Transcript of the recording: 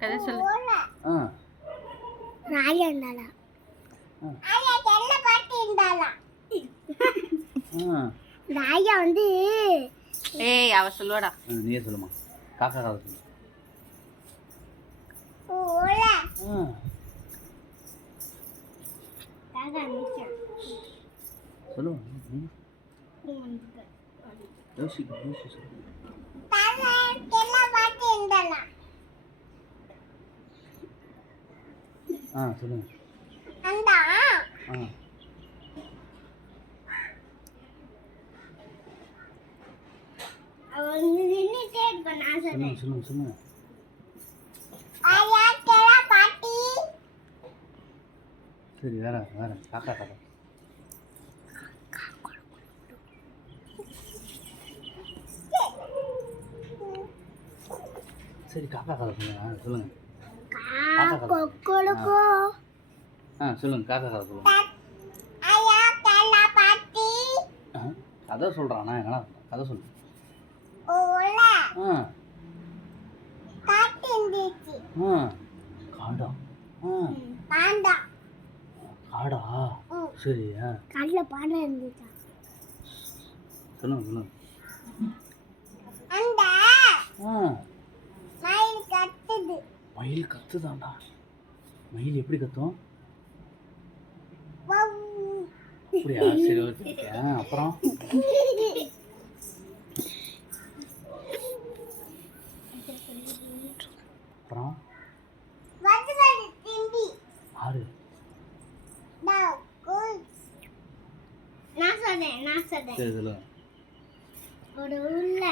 கதை சொல்லு. ராயா இருந்தாளா? ராயா வந்து ஏய் அவ சொல்லுவாடா. நீயே சொல்லுமா. காக்கா கதை சொல்லு. சொல்லுவா. யோசிக்க யோசிச்சு சொல்லுங்க. சொல்லுங்க சொல்லுங்க சொல்லுங்க. சரி வேற வேற காக்கா கதை. சரி காக்கா கதை சொல்லுங்க. சொல்லுங்க சொல்லுங்க காக்கா கதை சொல்லுங்க. கதை சொல்றானா என்ன கதை சொல்லு. காடா காடா சரி காட்டுல பாண்டா இருந்துச்சா? சொல்லுங்க சொல்லுங்க. மயில் கத்துதாண்டா. மயில் எப்படி கத்தும்? அப்படியா சரி ஓகே. அப்புறம் அப்புறம் ஆறு நான் சொல்றேன் சரி சொல்லுங்க. ஒரு உள்ள